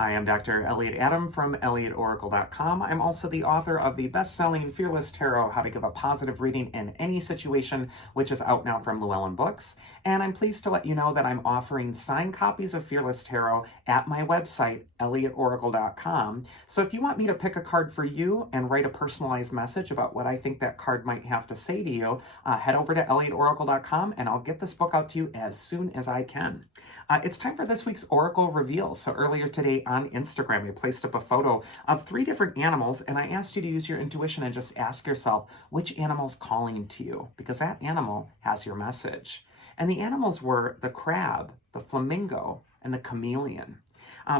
Hi, I'm Dr. Elliot Adam from ElliotOracle.com. I'm also the author of the best-selling Fearless Tarot, How to Give a Positive Reading in Any Situation, which is out now from Llewellyn Books. And I'm pleased to let you know that I'm offering signed copies of Fearless Tarot at my website, ElliotOracle.com. So if you want me to pick a card for you and write a personalized message about what I think that card might have to say to you, head over to ElliotOracle.com and I'll get this book out to you as soon as I can. It's time for this week's Oracle Reveal. So earlier today on Instagram, we placed up a photo of 3 different animals, and I asked you to use your intuition and just ask yourself which animal's calling to you, because that animal has your message. And the animals were the crab, the flamingo, and the chameleon.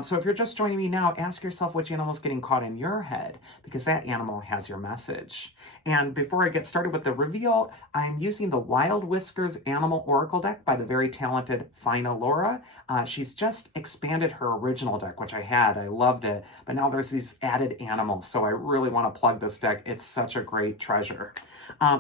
So if you're just joining me now, ask yourself which animal is getting caught in your head, because that animal has your message. And before I get started with the reveal, I'm using the Wild Whiskers Animal Oracle deck by the very talented Faina Lorah. She's just expanded her original deck, which I had. I loved it. But now there's these added animals, so I really want to plug this deck. It's such a great treasure.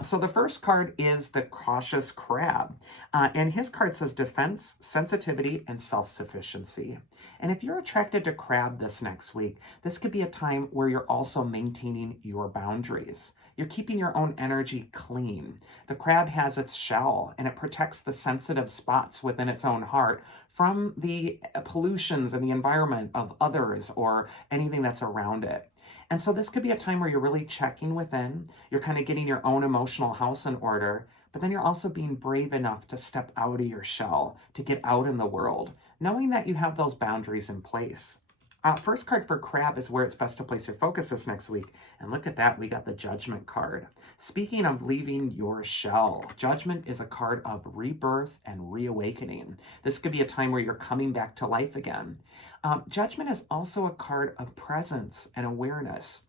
So the first card is the Cautious Crab. And his card says defense, sensitivity, and self-sufficiency. And if you're attracted to crab this next week, this could be a time where you're also maintaining your boundaries. You're keeping your own energy clean. The crab has its shell, and it protects the sensitive spots within its own heart from the pollutions and the environment of others or anything that's around it. And so this could be a time where you're really checking within, you're kind of getting your own emotional house in order, but then you're also being brave enough to step out of your shell, to get out in the world, knowing that you have those boundaries in place. First card for crab is where it's best to place your focus this next week. And look at that, we got the Judgment card. Speaking of leaving your shell, Judgment is a card of rebirth and reawakening. This could be a time where you're coming back to life again. Judgment is also a card of presence and awareness.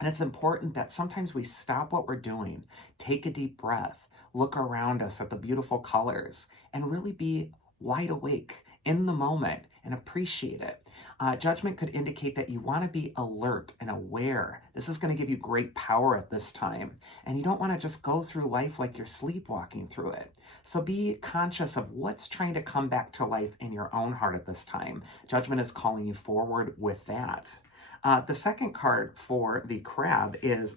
And it's important that sometimes we stop what we're doing, take a deep breath, look around us at the beautiful colors, and really be wide awake in the moment and appreciate it. Judgment could indicate that you want to be alert and aware. This is going to give you great power at this time. And you don't want to just go through life like you're sleepwalking through it. So be conscious of what's trying to come back to life in your own heart at this time. Judgment is calling you forward with that. The second card for the crab is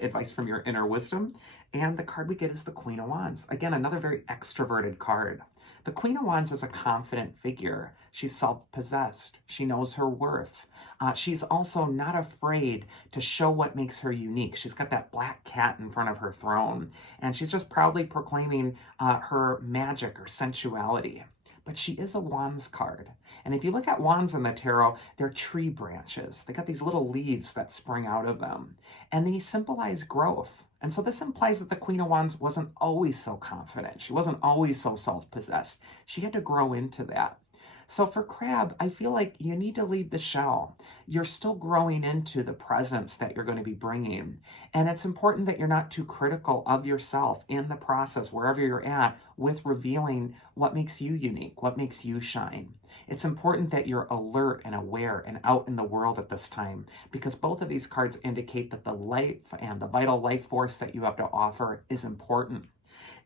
advice from your inner wisdom. And the card we get is the Queen of Wands. Again, another very extroverted card. The Queen of Wands is a confident figure. She's self-possessed. She knows her worth. She's also not afraid to show what makes her unique. She's got that black cat in front of her throne, and she's just proudly proclaiming her magic or sensuality. But she is a wands card. And if you look at wands in the tarot, they're tree branches. They got these little leaves that spring out of them. And they symbolize growth. And so this implies that the Queen of Wands wasn't always so confident. She wasn't always so self-possessed. She had to grow into that. So for crab, I feel like you need to leave the shell. You're still growing into the presence that you're going to be bringing. And it's important that you're not too critical of yourself in the process, wherever you're at, with revealing what makes you unique, what makes you shine. It's important that you're alert and aware and out in the world at this time, because both of these cards indicate that the life and the vital life force that you have to offer is important.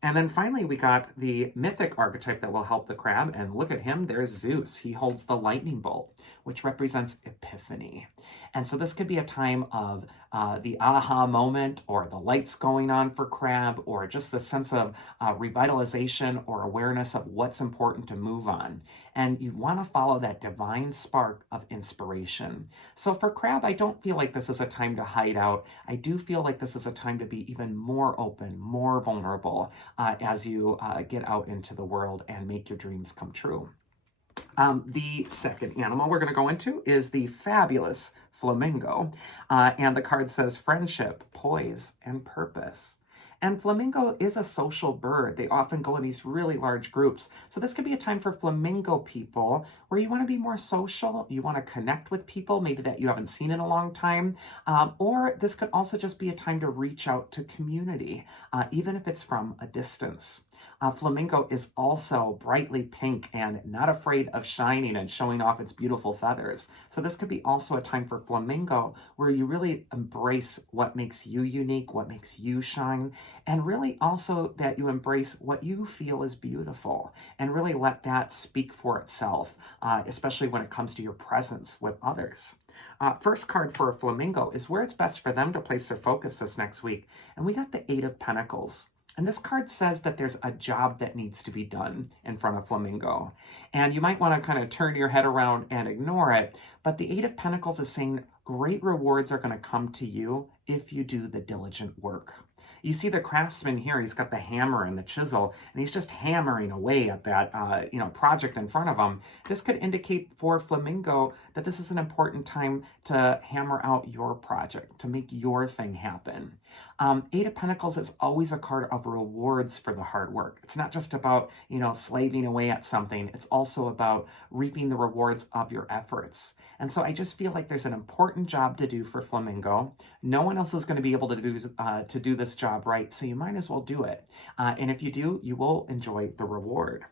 And then finally, we got the Mythic archetype that will help the crab. And look at him, there's Zeus. He holds the lightning bolt, which represents epiphany. And so this could be a time of the aha moment, or the lights going on for crab, or just the sense of revitalization or awareness of what's important to move on. And you want to follow that divine spark of inspiration. So for crab, I don't feel like this is a time to hide out. I do feel like this is a time to be even more open, more vulnerable, as you get out into the world and make your dreams come true. The second animal we're going to go into is the fabulous Flamingo. And the card says friendship, poise, and purpose. And flamingo is a social bird. They often go in these really large groups. So this could be a time for flamingo people where you want to be more social, you want to connect with people maybe that you haven't seen in a long time, or this could also just be a time to reach out to community, even if it's from a distance. Flamingo is also brightly pink and not afraid of shining and showing off its beautiful feathers. So this could be also a time for Flamingo where you really embrace what makes you unique, what makes you shine, and really also that you embrace what you feel is beautiful and really let that speak for itself, especially when it comes to your presence with others. First card for a Flamingo is where it's best for them to place their focus this next week. And we got the Eight of Pentacles. And this card says that there's a job that needs to be done in front of Flamingo. And you might want to kind of turn your head around and ignore it. But the Eight of Pentacles is saying great rewards are going to come to you if you do the diligent work. You see the craftsman here, he's got the hammer and the chisel, and he's just hammering away at that project in front of him. This could indicate for Flamingo that this is an important time to hammer out your project, to make your thing happen. Eight of Pentacles is always a card of rewards for the hard work. It's not just about, slaving away at something. It's also about reaping the rewards of your efforts. And so I just feel like there's an important job to do for Flamingo. No one else is going to be able to do this job right, so you might as well do it. And if you do, you will enjoy the reward.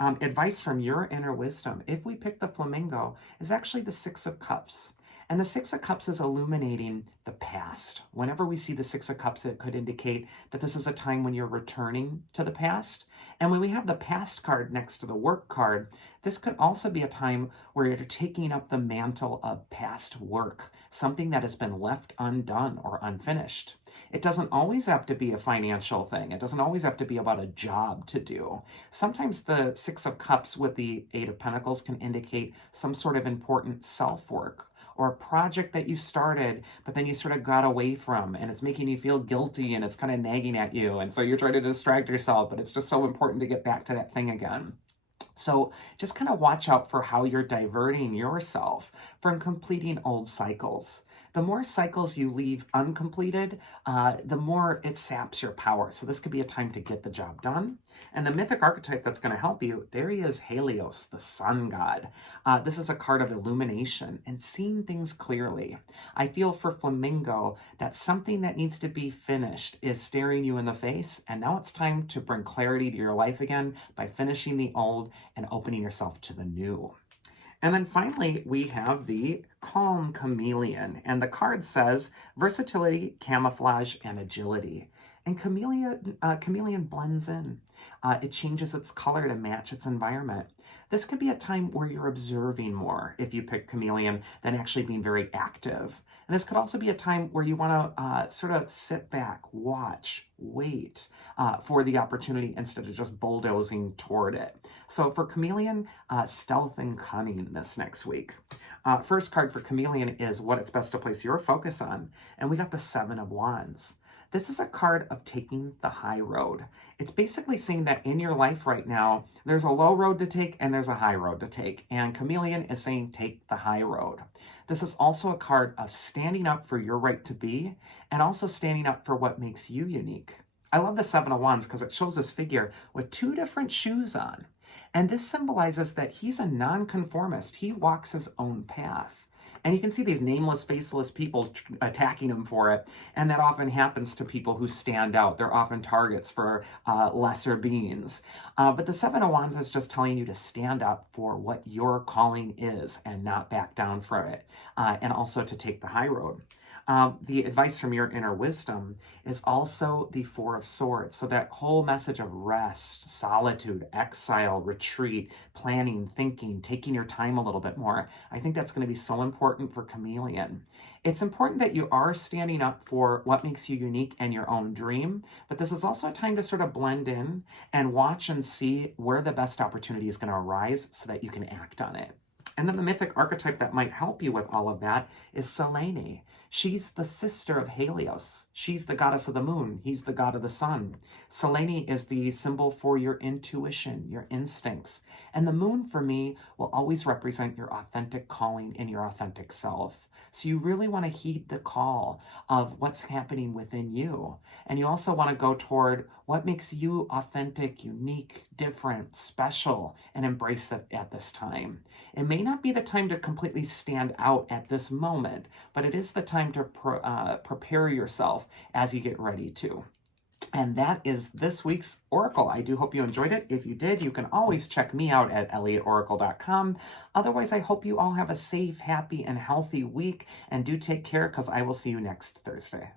Advice from your inner wisdom, if we pick the Flamingo, is actually the Six of Cups. And the Six of Cups is illuminating the past. Whenever we see the Six of Cups, it could indicate that this is a time when you're returning to the past. And when we have the past card next to the work card, this could also be a time where you're taking up the mantle of past work, something that has been left undone or unfinished. It doesn't always have to be a financial thing. It doesn't always have to be about a job to do. Sometimes the Six of Cups with the Eight of Pentacles can indicate some sort of important self-work, or a project that you started, but then you sort of got away from, and it's making you feel guilty, and it's kind of nagging at you, and so you're trying to distract yourself, but it's just so important to get back to that thing again. So just kind of watch out for how you're diverting yourself from completing old cycles. The more cycles you leave uncompleted, the more it saps your power. So this could be a time to get the job done. And the mythic archetype that's going to help you, there he is, Helios, the sun god. This is a card of illumination and seeing things clearly. I feel for Flamingo that something that needs to be finished is staring you in the face, and now it's time to bring clarity to your life again by finishing the old and opening yourself to the new. And then finally, we have the Calm Chameleon. And the card says versatility, camouflage, and agility. And chameleon blends in. It changes its color to match its environment. This could be a time where you're observing more if you pick chameleon than actually being very active. And this could also be a time where you want to sort of sit back, watch, wait for the opportunity instead of just bulldozing toward it. So for chameleon, stealth and cunning this next week. First card for chameleon is what it's best to place your focus on. And we got the Seven of Wands. This is a card of taking the high road. It's basically saying that in your life right now, there's a low road to take and there's a high road to take. And Chameleon is saying take the high road. This is also a card of standing up for your right to be and also standing up for what makes you unique. I love the Seven of Wands because it shows this figure with two different shoes on. And this symbolizes that he's a nonconformist. He walks his own path. And you can see these nameless, faceless people attacking him for it. And that often happens to people who stand out. They're often targets for lesser beings. But the Seven of Wands is just telling you to stand up for what your calling is and not back down from it. And also to take the high road. The advice from your inner wisdom is also the Four of Swords. So that whole message of rest, solitude, exile, retreat, planning, thinking, taking your time a little bit more. I think that's going to be so important for Chameleon. It's important that you are standing up for what makes you unique and your own dream, but this is also a time to sort of blend in and watch and see where the best opportunity is going to arise so that you can act on it. And then the mythic archetype that might help you with all of that is Selene. She's the sister of Helios. She's the goddess of the moon. He's the god of the sun. Selene is the symbol for your intuition, your instincts. And the moon, for me, will always represent your authentic calling and your authentic self. So you really want to heed the call of what's happening within you. And you also want to go toward what makes you authentic, unique, different, special, and embrace that at this time. It may not be the time to completely stand out at this moment, but it is the time to prepare yourself as you get ready to. And that is this week's Oracle. I do hope you enjoyed it. If you did, you can always check me out at elliotoracle.com. Otherwise, I hope you all have a safe, happy, and healthy week. And do take care, because I will see you next Thursday.